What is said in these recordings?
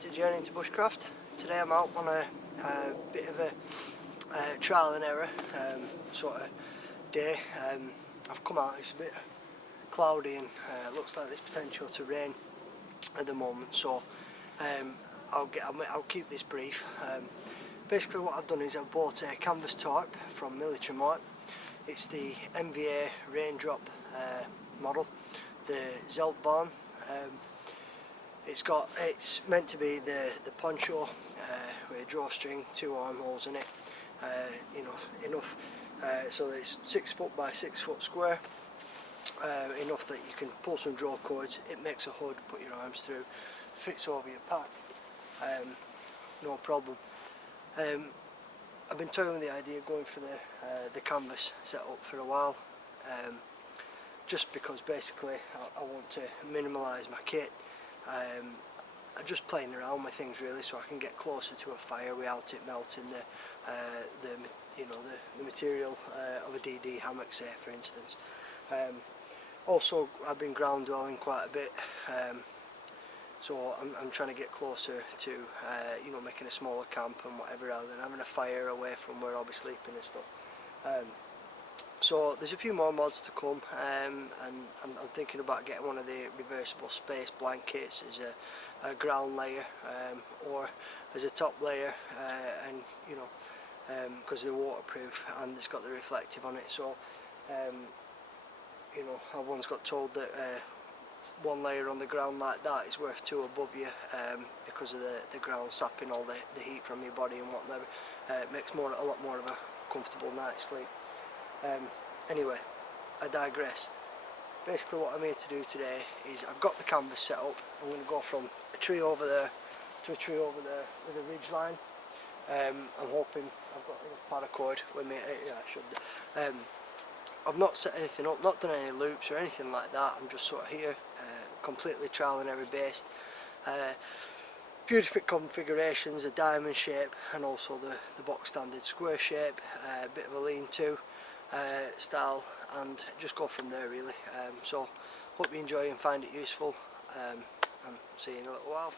to Journey into Bushcraft. Today I'm out on a bit of a trial and error sort of day. I've come out, it's a bit cloudy and looks like there's potential to rain at the moment, so I'll keep this brief. Basically what I've done is I've bought a canvas tarp from Military Mart. It's the NVA Raindrop model, the Zeltbahn. It's meant to be the Poncho with a drawstring, 2 armholes in it, enough so that it's 6 foot by 6 foot square, enough that you can pull some draw cords. It makes a hood, put your arms through, fits over your pack, no problem. I've been toying with the idea of going for the canvas setup for a while, just because basically I want to minimalise my kit. I'm just playing around with things really, so I can get closer to a fire without it melting the material of a DD hammock, say, for instance. Also, I've been ground dwelling quite a bit, so I'm trying to get closer to making a smaller camp and whatever, rather than having a fire away from where I'll be sleeping and stuff. So there's a few more mods to come, and I'm thinking about getting one of the reversible space blankets as a ground layer, or as a top layer, and because they're waterproof and it's got the reflective on it. So I once got told that one layer on the ground like that is worth 2 above you, because of the ground sapping all the heat from your body and whatnot. It makes a lot more of a comfortable night's sleep. Anyway, I digress. Basically what I'm here to do today is I've got the canvas set up. I'm going to go from a tree over there to a tree over there with a ridge line. I'm hoping I've got enough paracord with me. Yeah, I should do. I've not set anything up, not done any loops or anything like that. I'm just sort of here, completely trial and error based. Few different configurations, a diamond shape and also the box standard square shape, a bit of a lean-to style, and just go from there really. So hope you enjoy and find it useful, and see you in a little while.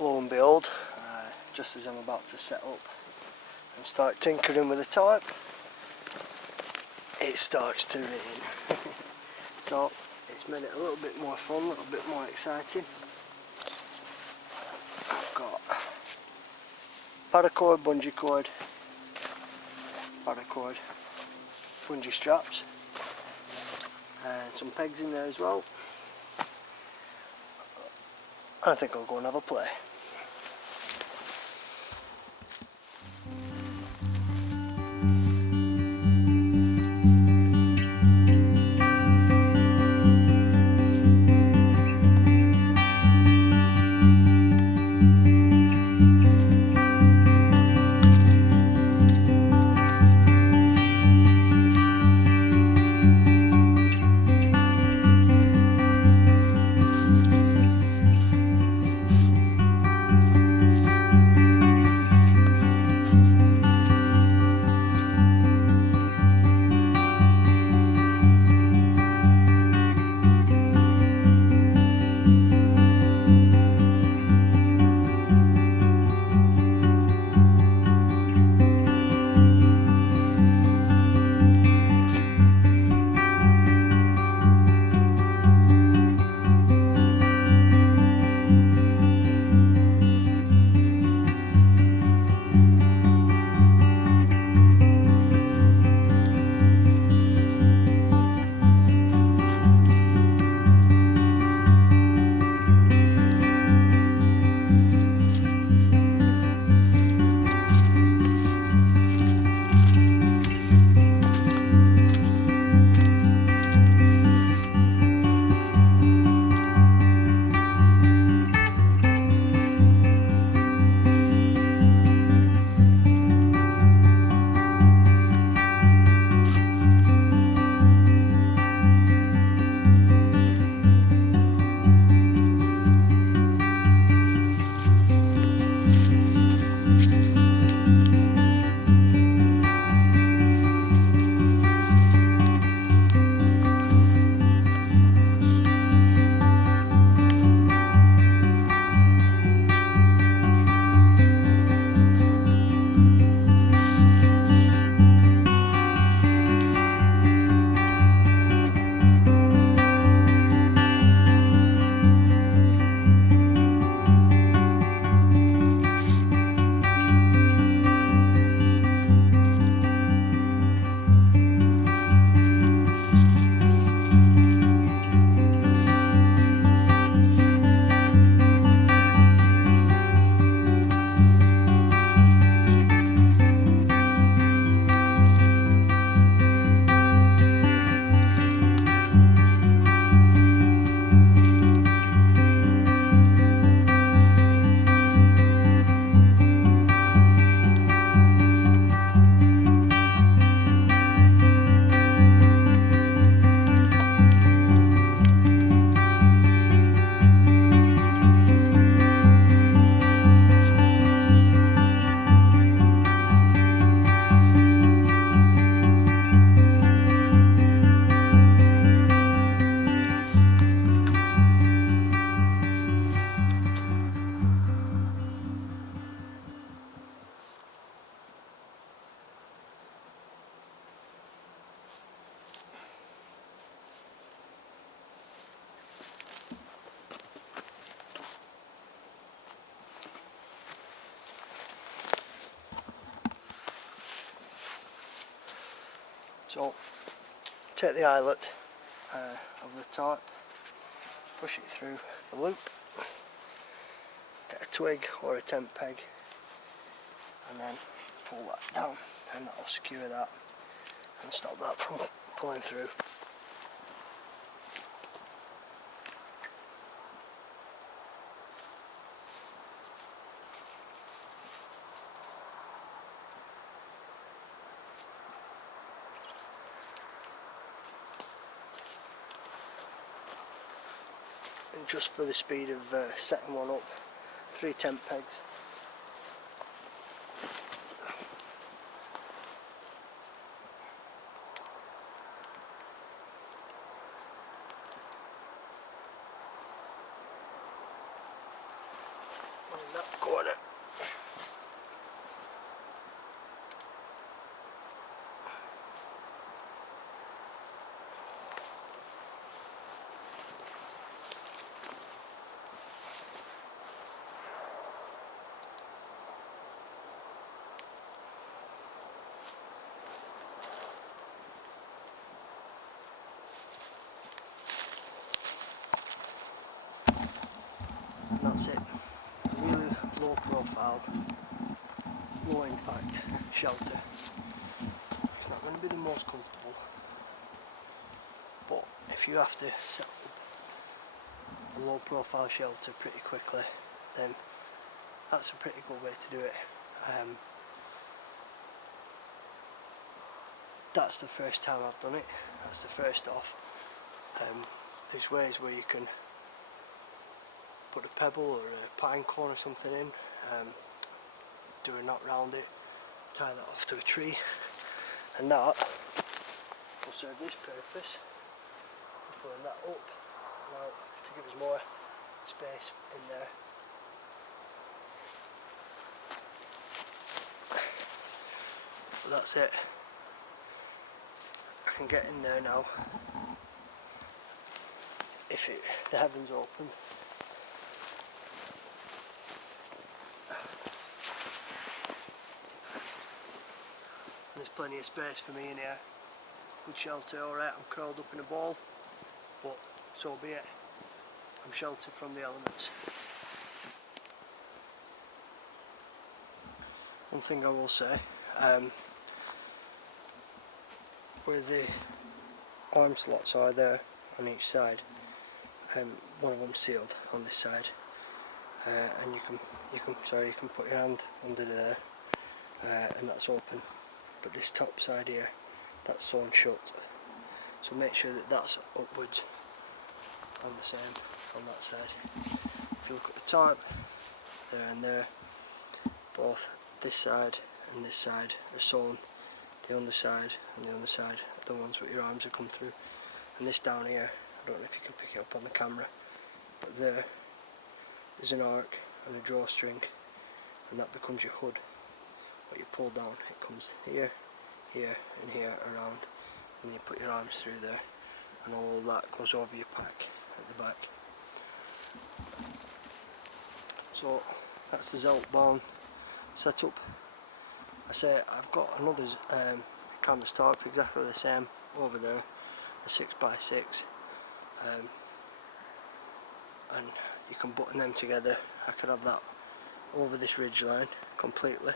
Lo and behold, just as I'm about to set up and start tinkering with the tarp, it starts to rain. So it's made it a little bit more fun, a little bit more exciting. I've got paracord, bungee cord, paracord, bungee straps, and some pegs in there as well. I think I'll go and have a play. So take the eyelet of the tarp, push it through the loop, get a twig or a tent peg, and then pull that down, and that'll secure that and stop that from pulling through. And just for the speed of setting one up, 3 tent pegs. In that corner. And that's it. A really low profile, low impact shelter. It's not going to be the most comfortable, but if you have to set up a low profile shelter pretty quickly, then that's a pretty good way to do it. That's the first time I've done it. That's the first off. There's ways where you can put a pebble or a pine cone or something in, do a knot round it, tie that off to a tree, and that will serve this purpose. I'm pulling that up now to give us more space in there. But that's it. I can get in there now if the heaven's open. There's plenty of space for me in here. Good shelter, alright, I'm curled up in a ball, but so be it. I'm sheltered from the elements. One thing I will say, where the arm slots are there on each side, one of them sealed on this side, and you can put your hand under there, and that's open. But this top side here, that's sewn shut. So make sure that that's upwards on the same on that side. If you look at the tarp, there and there, both this side and this side are sewn. The underside and the underside are the ones with your arms that come through. And this down here, I don't know if you can pick it up on the camera, but there's an arc and a drawstring, and that becomes your hood. What you pull down, it comes here, here and here around, and you put your arms through there, and all that goes over your pack at the back. So that's the Zeltbahn setup. I say I've got another canvas tarp exactly the same over there, a 6x6, and you can button them together. I could have that over this ridge line completely.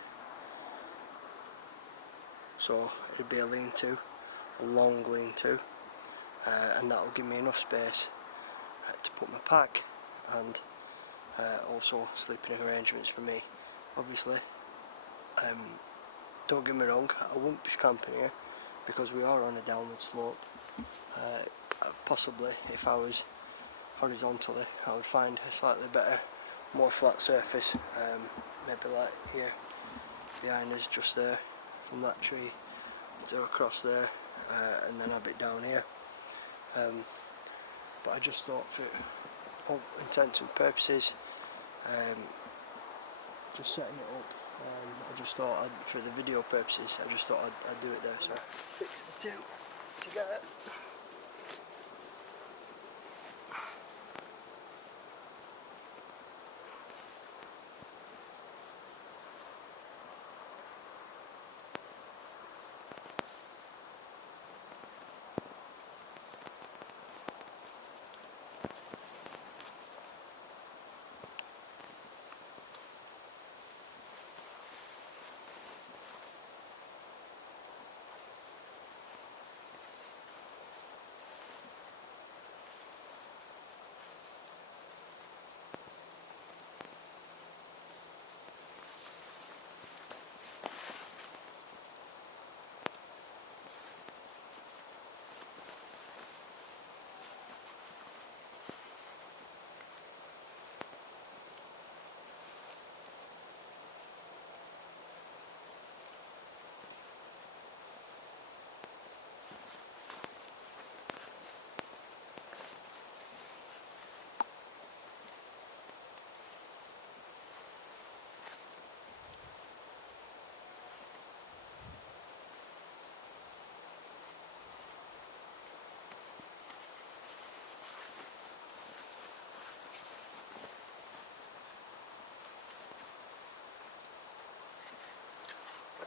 So it'd be a lean-to, a long lean-to, and that will give me enough space to put my pack and also sleeping arrangements for me. Obviously, don't get me wrong, I won't be camping here because we are on a downward slope. Possibly if I was horizontally, I would find a slightly better, more flat surface, maybe like here behind us, just there, from that tree to across there, and then have it down here. But I just thought, for all intents and purposes, just setting it up, I just thought, for the video purposes, I just thought I'd do it there. So fix the two together.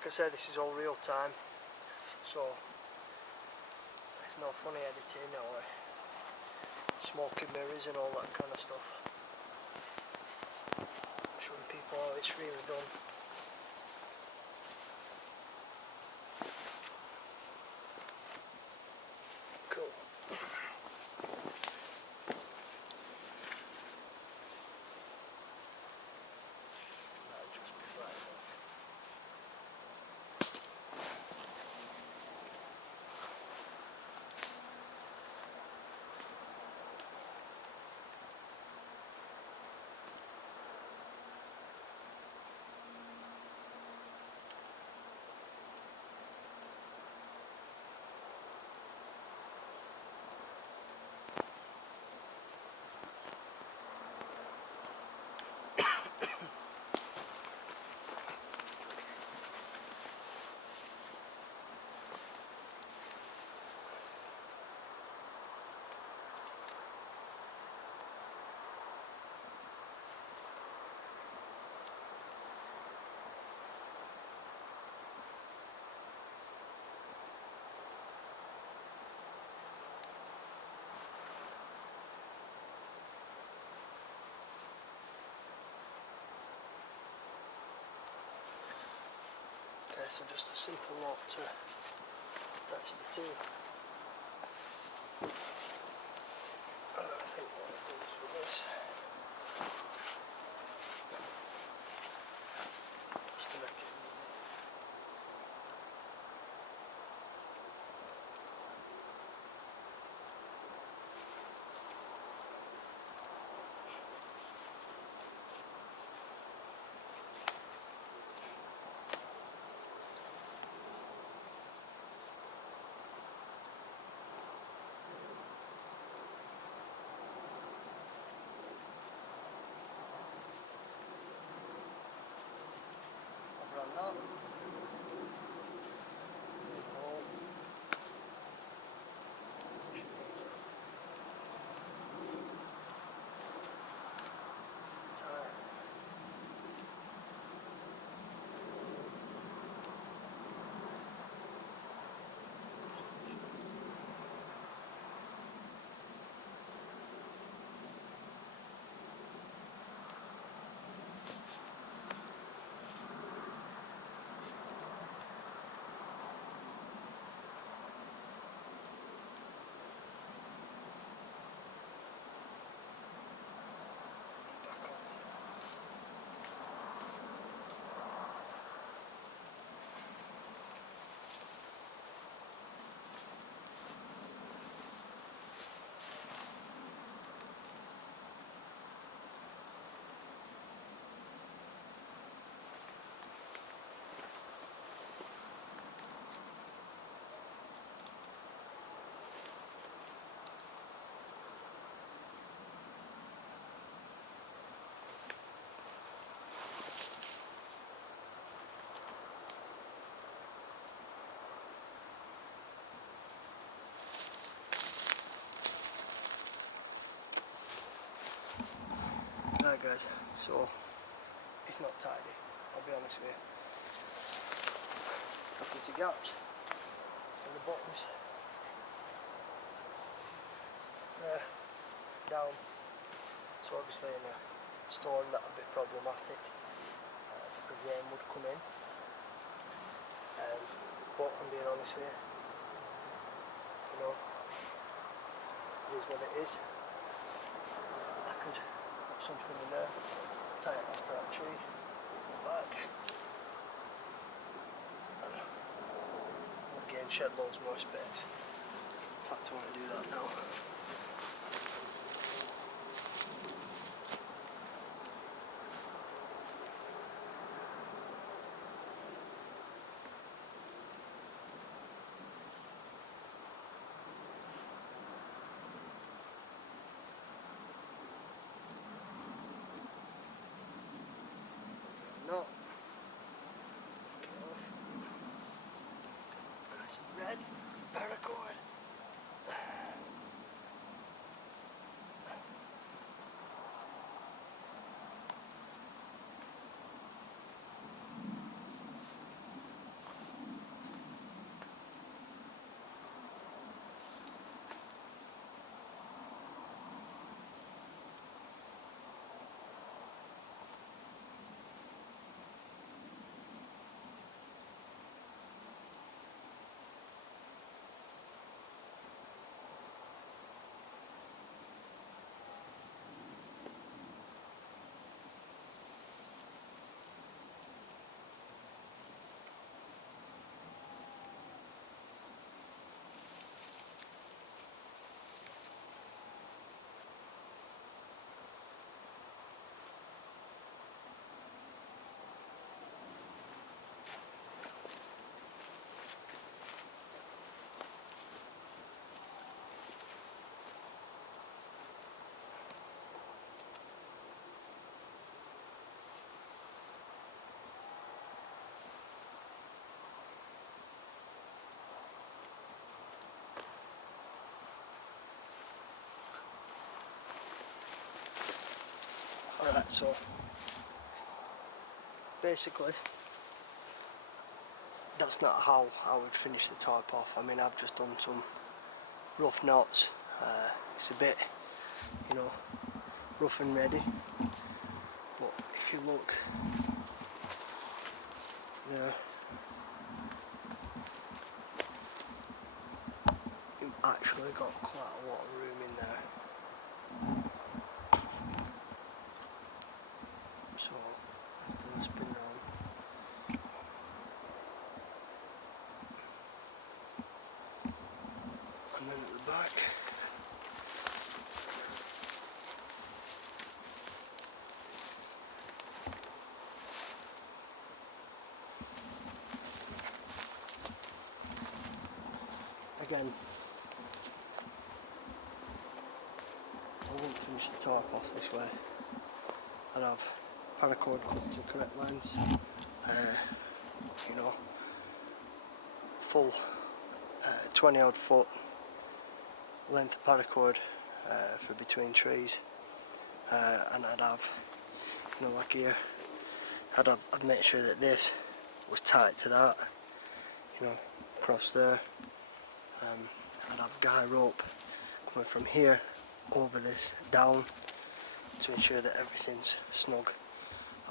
I said, this is all real time, so there's no funny editing or smoking mirrors and all that kind of stuff. Showing people how it's really done. Cool. That'll just be right enough. Okay, so just a simple knot to attach the two. And then I think what I'll do is with this, just to make it easy. Run that. Right guys, so it's not tidy, I'll be honest with you. I can see gaps in the buttons. There, down. So obviously in a storm that would be problematic because rain would come in. But I'm being honest with you, you know, it is what it is. I could put something in there, tie it after that tree, back, and again shed loads more space. In fact I want to do that now. No. Get off. Nice and red paracord. Alright, so basically that's not how I would finish the tarp off. I mean, I've just done some rough knots. It's a bit, you know, rough and ready, but if you look there, you've actually got quite a lot of room in there. So let's do a spin round. And then at the back, again, I wouldn't finish the tarp off this way. I'd have paracord cut to the correct lengths, you know, full 20 odd foot length of paracord for between trees, and I'd have, you know, like here, I'd make sure that this was tight to that, you know, across there. I'd have guy rope coming from here over this down to ensure that everything's snug,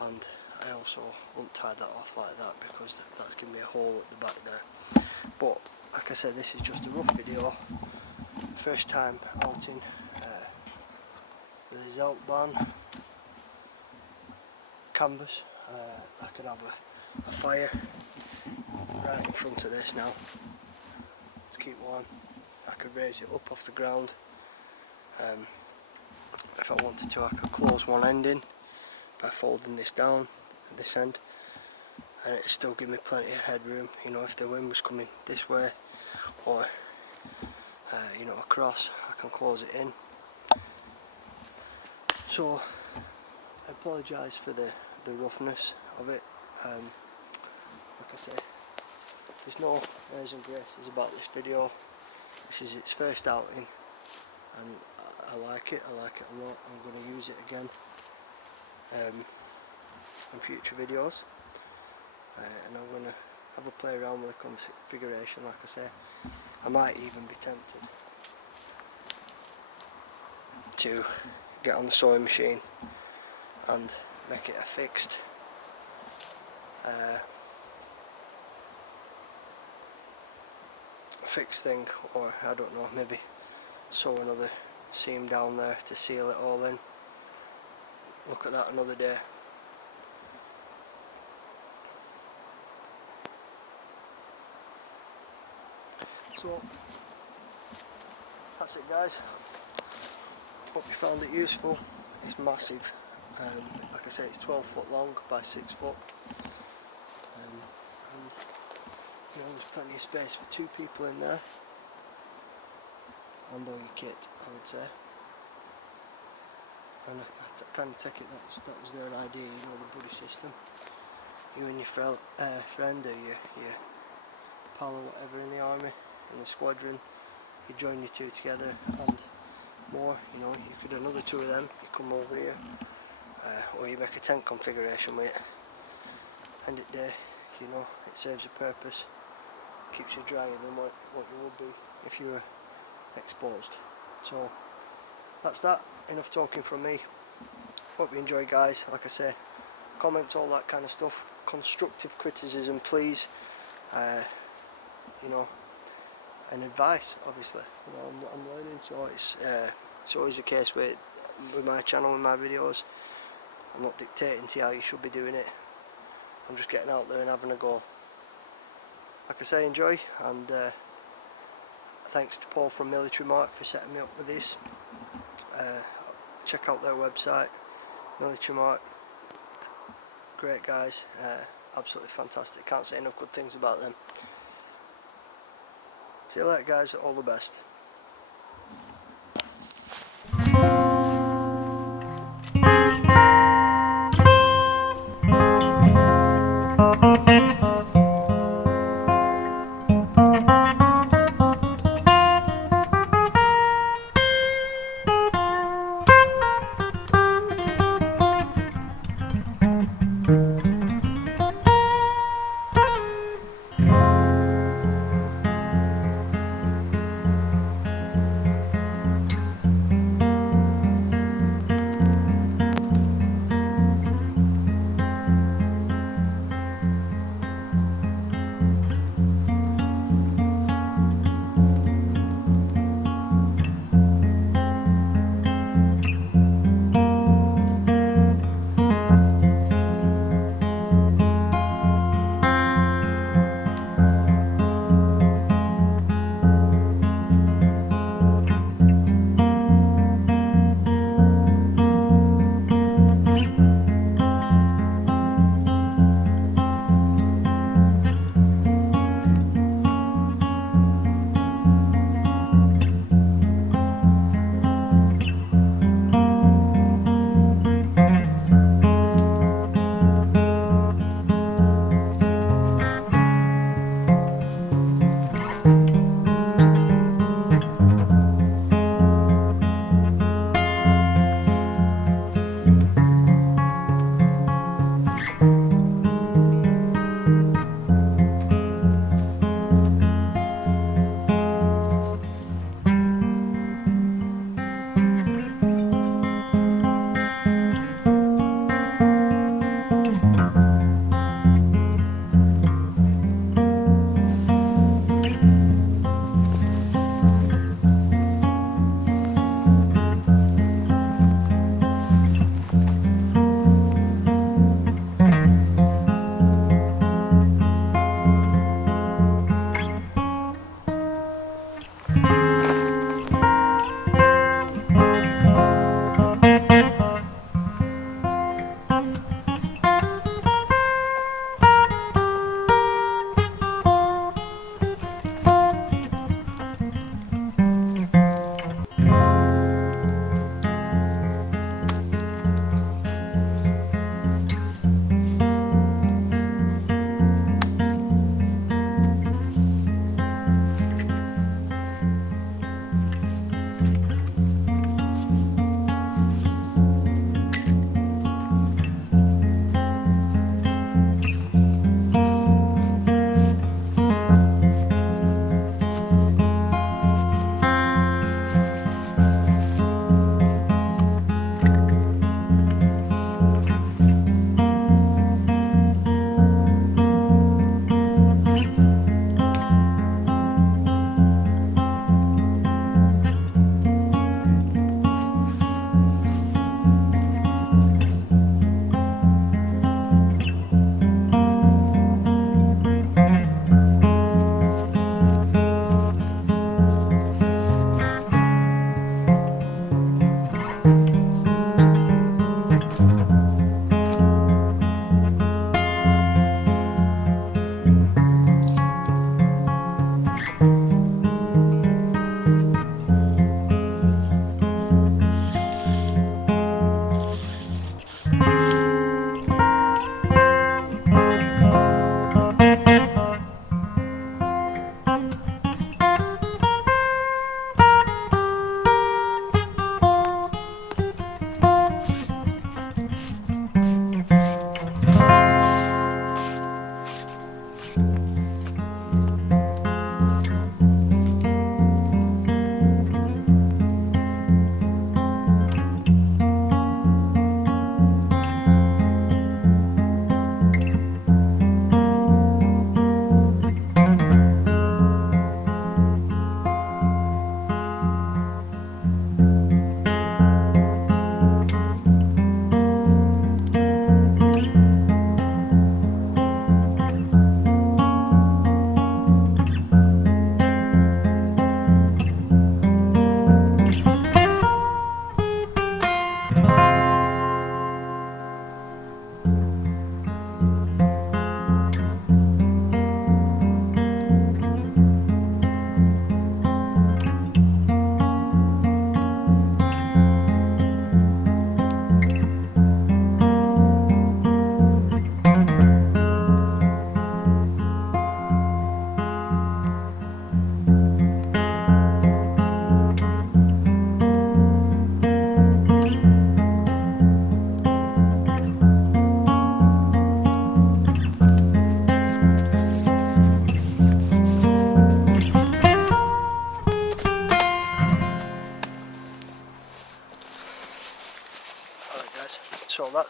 and I also won't tie that off like that because that's giving me a hole at the back there. But like I said, this is just a rough video, first time outing with a Zeltbahn canvas. I could have a fire right in front of this now to keep warm. I could raise it up off the ground. If I wanted to, I could close one end in by folding this down at this end, and it still give me plenty of headroom, you know, if the wind was coming this way or you know, across, I can close it in. So I apologise for the roughness of it. Like I say, there's no airs and graces about this video. This is its first outing, and I like it a lot. I'm going to use it again in future videos, and I'm going to have a play around with the configuration. Like I say, I might even be tempted to get on the sewing machine and make it a fixed thing, or I don't know, maybe sew another seam down there to seal it all in. Look at that another day. So that's it, guys. Hope you found it useful. It's massive. Like I say, it's 12 foot long by 6 foot, and you know, there's plenty of space for 2 people in there and all your kit, I would say. And I kind of take it that was their idea, you know, the buddy system. You and your friend or your pal or whatever in the army, in the squadron, you join your 2 together and more, you know, you could do another 2 of them, you come over here, or you make a tent configuration with it. End of the day, you know, it serves a purpose, keeps you drier than what you would be if you were exposed. So that's that, enough talking from me. Hope you enjoy, guys. Like I say, comments, all that kind of stuff, constructive criticism please, you know, and advice obviously. You know, I'm learning, so it's always the case with my channel and my videos. I'm not dictating to you how you should be doing it. I'm just getting out there and having a go. Like I say, enjoy, and thanks to Paul from Military Mart for setting me up with this. Check out their website, Military Mart. Great guys, absolutely fantastic. Can't say enough good things about them. See you later, guys. All the best.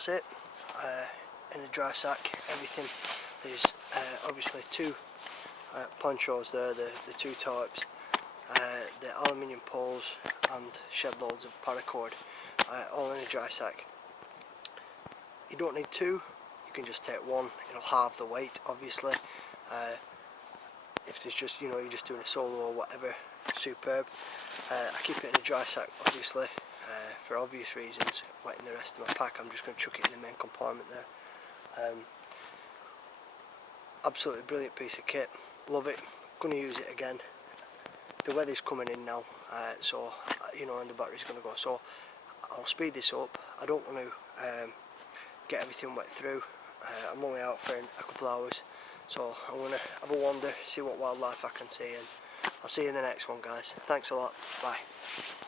that's it. In a dry sack, everything. There's obviously two ponchos there, the two tarps, the aluminium poles, and shed loads of paracord, all in a dry sack. You don't need two, you can just take one, it'll halve the weight obviously. If there's just, you know, you're just doing a solo or whatever, superb. I keep it in a dry sack obviously, for obvious reasons. Wetting the rest of my pack, I'm just going to chuck it in the main compartment there. Absolutely brilliant piece of kit, love it, going to use it again. The weather's coming in now, so you know, and the battery's going to go, so I'll speed this up. I don't want to get everything wet through. I'm only out for a couple of hours, so I'm going to have a wander, see what wildlife I can see, and I'll see you in the next one, guys. Thanks a lot, bye.